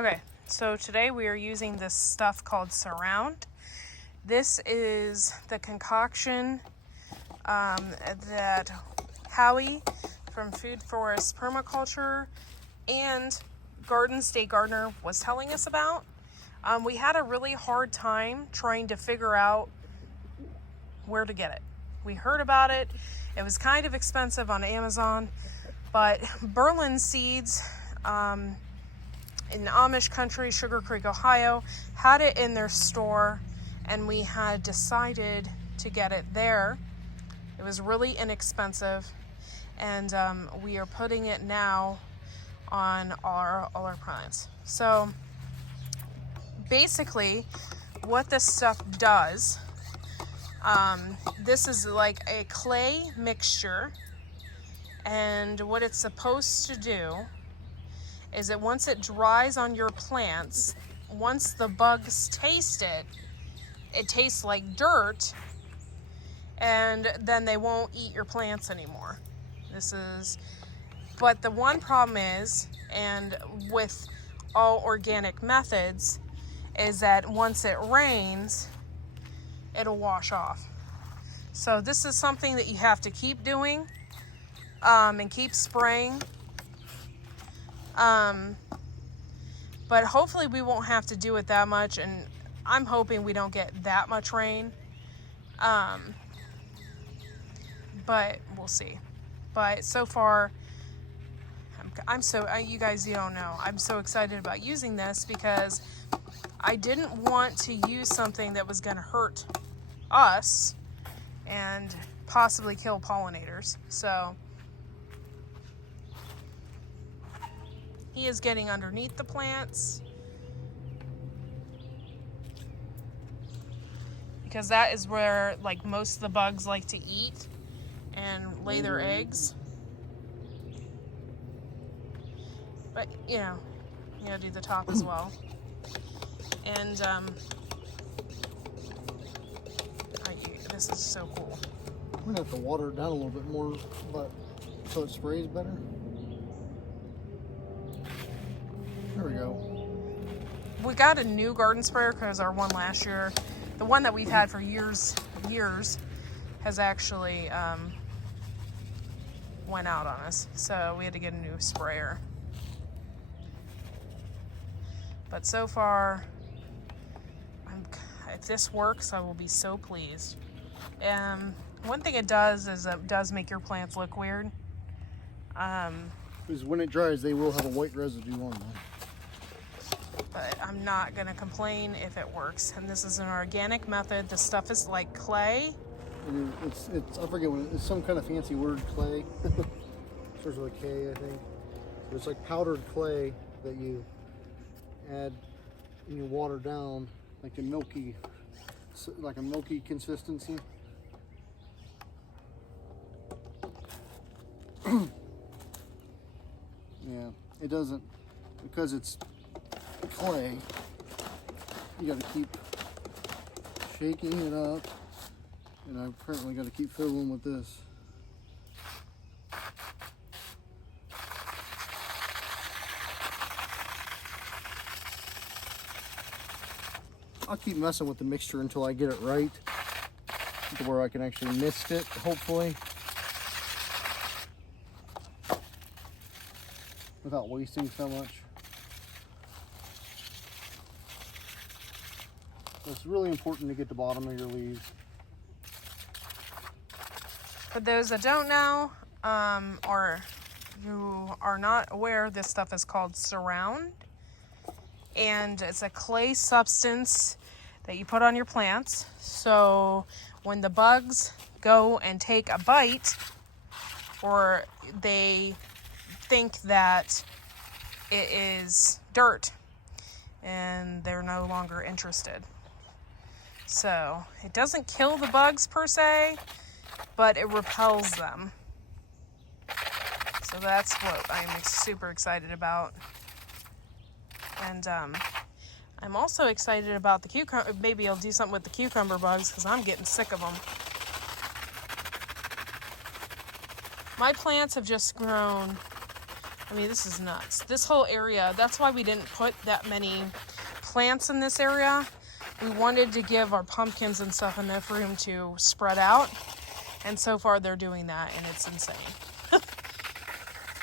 Okay, so today we are using this stuff called Surround. This is the concoction that Howie from Food Forest Permaculture and Garden State Gardener was telling us about. We had a really hard time trying to figure out where to get it. We heard about it. It was kind of expensive on Amazon, but Berlin Seeds in Amish country, Sugar Creek, Ohio, had it in their store, and we had decided to get it there. It was really inexpensive, and we are putting it now on all our plants. So basically what this stuff does, this is like a clay mixture, and what it's supposed to do is that once it dries on your plants, once the bugs taste it, it tastes like dirt, and then they won't eat your plants anymore. But the one problem is, and with all organic methods, is that once it rains, it'll wash off. So this is something that you have to keep doing, and keep spraying. But hopefully we won't have to do it that much, and I'm hoping we don't get that much rain. But we'll see. But so far, you guys, you don't know, I'm so excited about using this because I didn't want to use something that was going to hurt us and possibly kill pollinators. So he is getting underneath the plants because that is where like most of the bugs like to eat and lay their eggs. But you gotta do the top as well. And this is so cool. We're gonna have to water it down a little bit more, but so it sprays better. There we go. We got a new garden sprayer because our one last year, the one that we've had for years, has actually went out on us. So we had to get a new sprayer. But so far, if this works, I will be so pleased. One thing it does is it does make your plants look weird. Because when it dries, they will have a white residue on them. But I'm not going to complain if it works. And this is an organic method. The stuff is like clay. It's I forget what it's some kind of fancy word, clay. Starts with a K, I think. So it's like powdered clay that you add and you water down like a milky consistency. Yeah, it doesn't, because it's clay, you got to keep shaking it up, and I've currently got to keep filling with this. I'll keep messing with the mixture until I get it right, to where I can actually mist it, hopefully, without wasting so much. It's really important to get the bottom of your leaves. For those that don't know, or who are not aware, this stuff is called Surround. And it's a clay substance that you put on your plants. So when the bugs go and take a bite, or they think that it is dirt, and they're no longer interested. So it doesn't kill the bugs per se, but it repels them. So that's what I'm super excited about. And I'm also excited about the cucumber. Maybe I'll do something with the cucumber bugs because I'm getting sick of them. My plants have just grown I mean, this is nuts. This whole area, that's why we didn't put that many plants in this area. We wanted to give our pumpkins and stuff enough room to spread out. And so far they're doing that, and it's insane.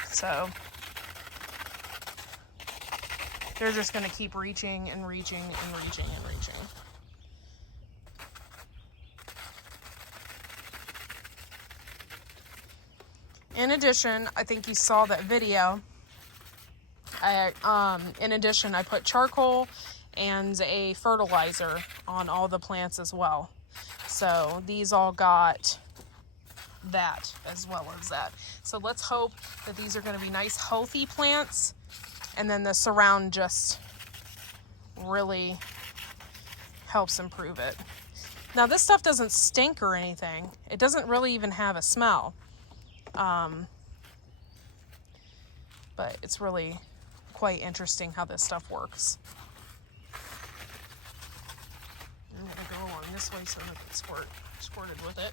So they're just going to keep reaching and reaching and reaching and reaching. In addition, I think you saw that video. In addition, I put charcoal and a fertilizer on all the plants as well. So these all got that as well as that. So let's hope that these are going to be nice, healthy plants. And then the surround just really helps improve it. Now this stuff doesn't stink or anything. It doesn't really even have a smell. But it's really quite interesting how this stuff works. I'm going to go along this way so that it gets squirted with it.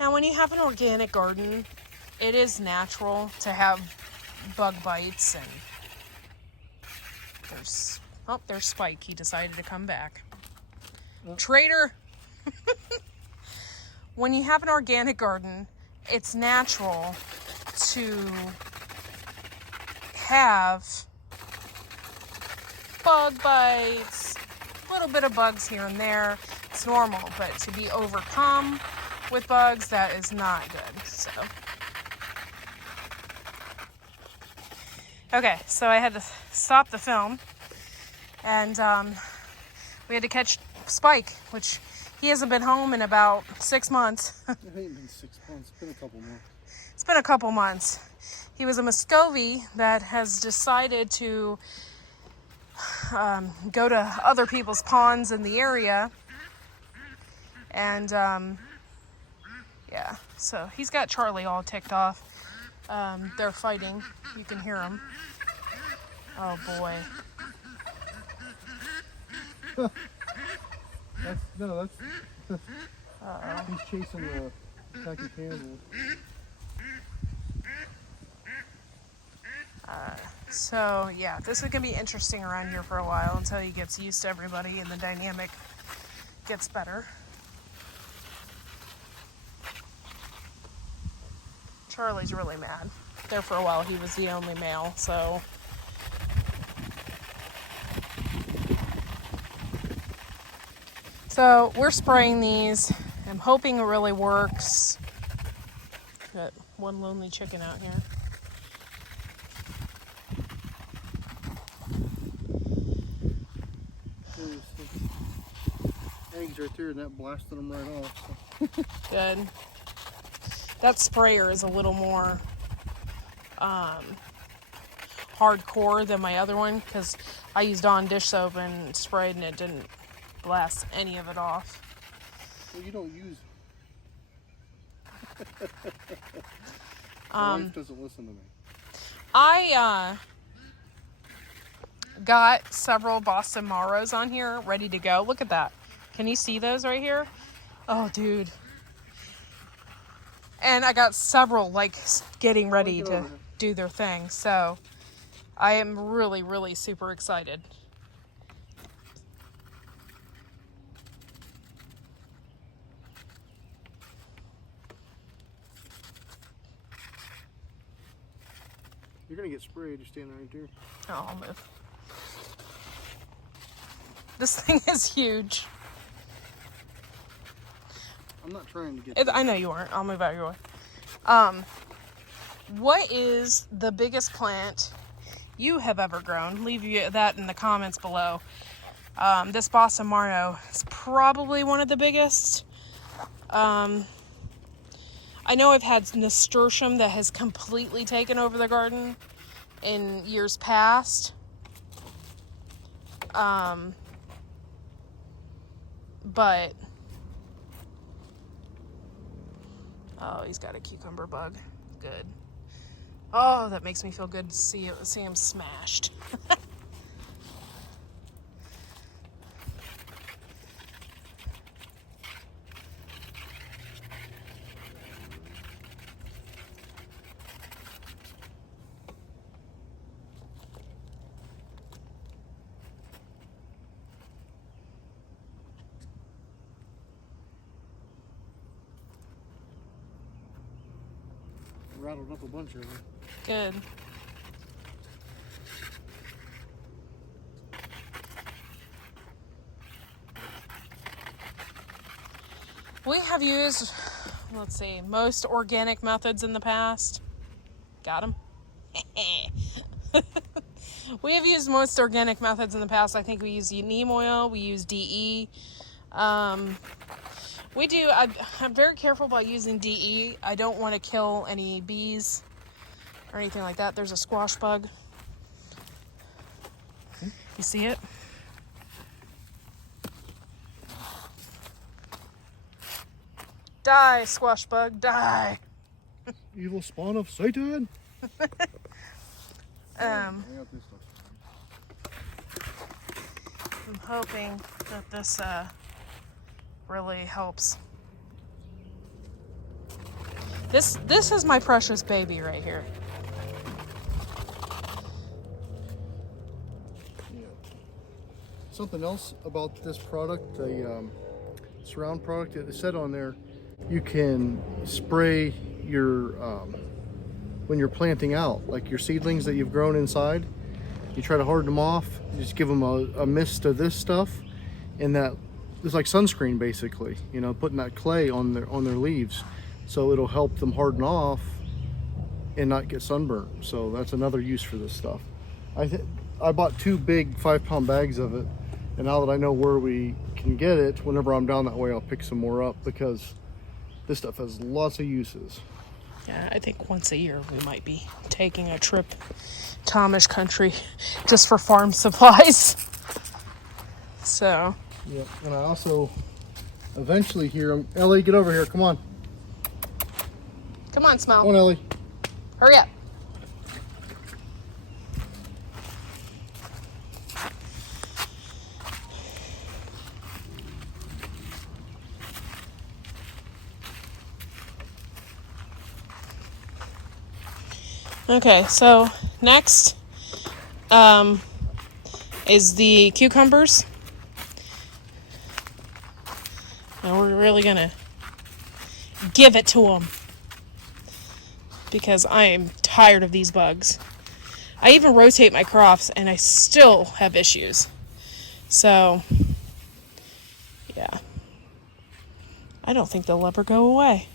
Now, when you have an organic garden, it is natural to have bug bites, and there's Spike. He decided to come back. Traitor! When you have an organic garden, it's natural to have bug bites, a little bit of bugs here and there. It's normal, but to be overcome with bugs, that is not good. So okay, so I had to stop the film, and we had to catch Spike, which he hasn't been home in about 6 months. It ain't been 6 months. It's been a couple more. It's been a couple months. He was a Muscovy that has decided to go to other people's ponds in the area, and yeah, so he's got Charlie all ticked off. They're fighting. You can hear them. Oh boy. That's he's chasing the Kentucky Cannibal. So yeah, this is gonna be interesting around here for a while until he gets used to everybody and the dynamic gets better. Charlie's really mad. There for a while he was the only male, so we're spraying these. I'm hoping it really works. Got one lonely chicken out here. Eggs right there, and that blasted them right off. So. Good. That sprayer is a little more hardcore than my other one, because I used Dawn dish soap and sprayed and it didn't blast any of it off. Well, you don't use. My wife doesn't listen to me. I got several Boston Marrows on here ready to go. Look at that. Can you see those right here? Oh, dude. And I got several, like, getting ready to do their thing. So I am really, really super excited. You're going to get sprayed. You're standing right there. Oh, I'll move. This thing is huge. I'm not trying to get... I know you aren't. I'll move out of your way. What is the biggest plant you have ever grown? Leave that in the comments below. This Boston Marrow is probably one of the biggest. I know I've had nasturtium that has completely taken over the garden in years past. But Oh, he's got a cucumber bug. Good. Oh, that makes me feel good to see him smashed. Rattled up a bunch of them. Good. We have used, let's see, most organic methods in the past. Got him? We have used most organic methods in the past. I think we use neem oil, we use DE. I'm very careful about using DE. I don't want to kill any bees or anything like that. There's a squash bug. You see it? Die, squash bug, die. Evil spawn of Satan. I'm hoping that this really helps. This is my precious baby right here. Yeah. Something else about this product, the Surround product, it said on there, you can spray your when you're planting out, like your seedlings that you've grown inside. You try to harden them off. You just give them a mist of this stuff, and that it's like sunscreen basically. You know, putting that clay on their leaves, so it'll help them harden off and not get sunburned. So that's another use for this stuff. I bought 2 big 5-pound bags of it, and now that I know where we can get it, whenever I'm down that way, I'll pick some more up because this stuff has lots of uses. Yeah, I think once a year we might be taking a trip to Amish country just for farm supplies. So. Yeah, and I also eventually hear Ellie, get over here, come on. Come on, Smell. Come on, Ellie. Hurry up. Okay, so next is the cucumbers. Now we're really gonna give it to them because I am tired of these bugs. I even rotate my crops and I still have issues. So, yeah. I don't think they'll ever go away.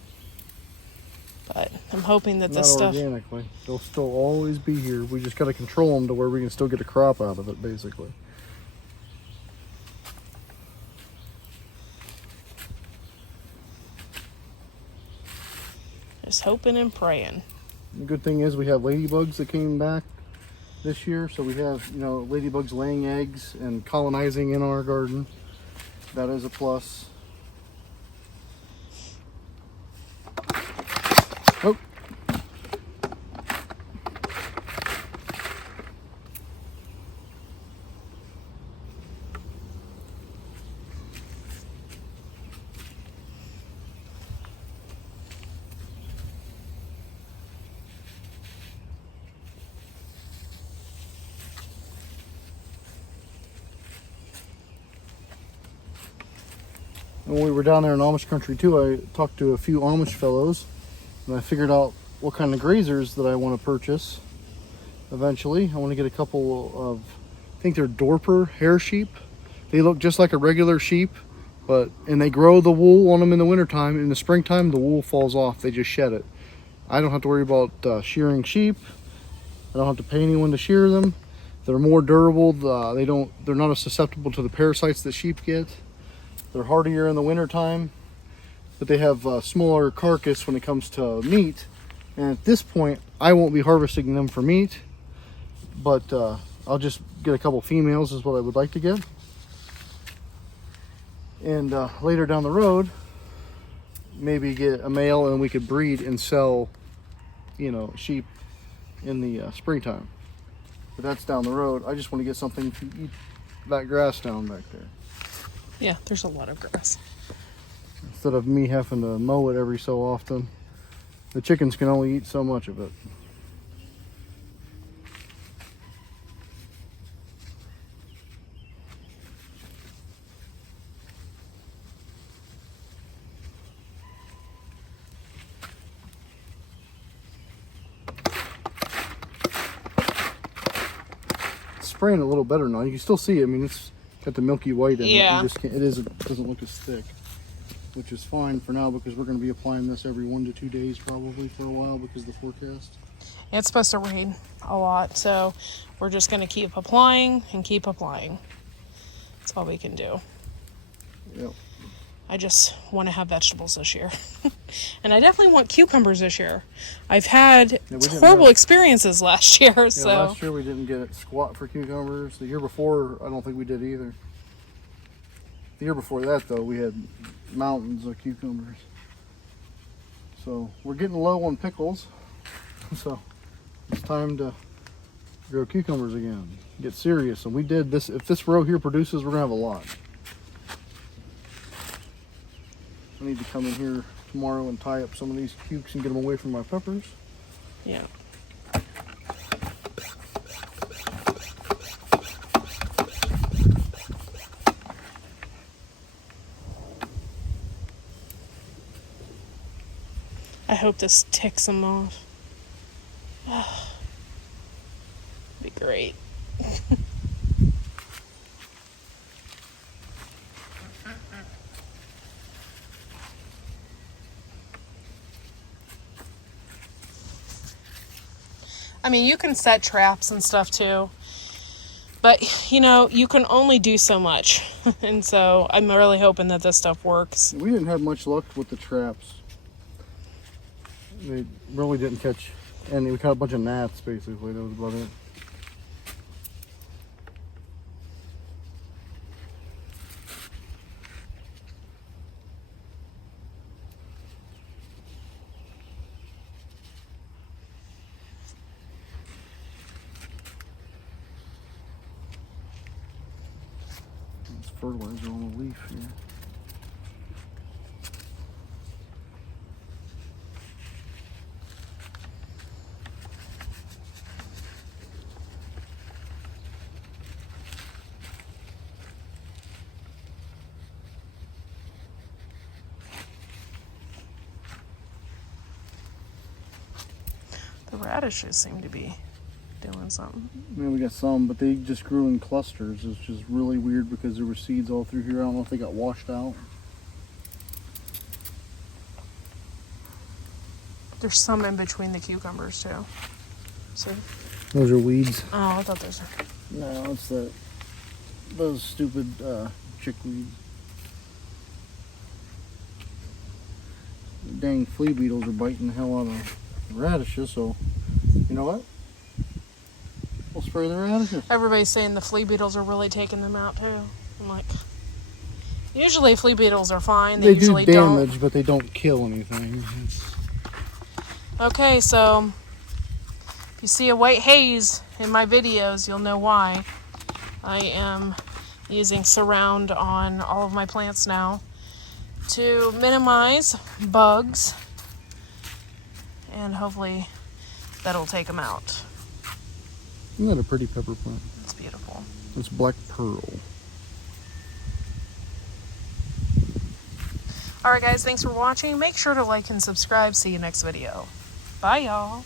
But I'm hoping that this stuff... Not organically. They'll still always be here. We just got to control them to where we can still get a crop out of it, basically. Just hoping and praying. The good thing is we have ladybugs that came back this year. So we have, you know, ladybugs laying eggs and colonizing in our garden. That is a plus. Oh. When we were down there in Amish country too, I talked to a few Amish fellows and I figured out what kind of grazers that I want to purchase eventually. I want to get a couple of, I think they're Dorper hair sheep. They look just like a regular sheep, and they grow the wool on them in the wintertime. In the springtime, the wool falls off. They just shed it. I don't have to worry about shearing sheep. I don't have to pay anyone to shear them. They're more durable. They're not as susceptible to the parasites that sheep get. They're hardier in the wintertime, but they have a smaller carcass when it comes to meat. And at this point, I won't be harvesting them for meat, but I'll just get a couple females is what I would like to get. And later down the road, maybe get a male and we could breed and sell, you know, sheep in the springtime. But that's down the road. I just want to get something to eat that grass down back there. Yeah, there's a lot of grass. Instead of me having to mow it every so often. The chickens can only eat so much of it. Spraying a little better now. You can still see it. I mean, it's got the milky white in it. Yeah. You just can't, it doesn't look as thick, which is fine for now because we're going to be applying this every 1 to 2 days probably for a while because of the forecast. It's supposed to rain a lot, so we're just going to keep applying and keep applying. That's all we can do. Yep. I just want to have vegetables this year. And I definitely want cucumbers this year. I've had horrible experiences last year, Yeah, so. last year we didn't get it squat for cucumbers. The year before, I don't think we did either. The year before that, though, we had mountains of cucumbers. So we're getting low on pickles. So it's time to grow cucumbers again. Get serious. And we did this. If this row here produces, we're going to have a lot. I need to come in here tomorrow and tie up some of these cukes and get them away from my peppers. Yeah. I hope this ticks them off. Be great. I mean, you can set traps and stuff too, but you know, you can only do so much. And so I'm really hoping that this stuff works. We didn't have much luck with the traps. They really didn't catch any. We caught a bunch of gnats basically. That was about it. There's fertilizer on the leaf here. The radishes seem to be doing something. Yeah, we got some, but they just grew in clusters. It's just really weird because there were seeds all through here. I don't know if they got washed out. There's some in between the cucumbers too. So, Those are weeds. oh, I thought those were. No, it's those stupid chickweed. The dang flea beetles are biting the hell out of radishes, so you know what? We'll spray the radishes. Everybody's saying the flea beetles are really taking them out too. I'm like, usually flea beetles are fine. They usually do damage, don't. but they don't kill anything. Okay, so if you see a white haze in my videos, you'll know why. I am using Surround on all of my plants now to minimize bugs, and hopefully that'll take them out. Isn't that a pretty pepper plant? It's beautiful. It's black pearl. Alright guys, thanks for watching. Make sure to like and subscribe. See you next video. Bye y'all.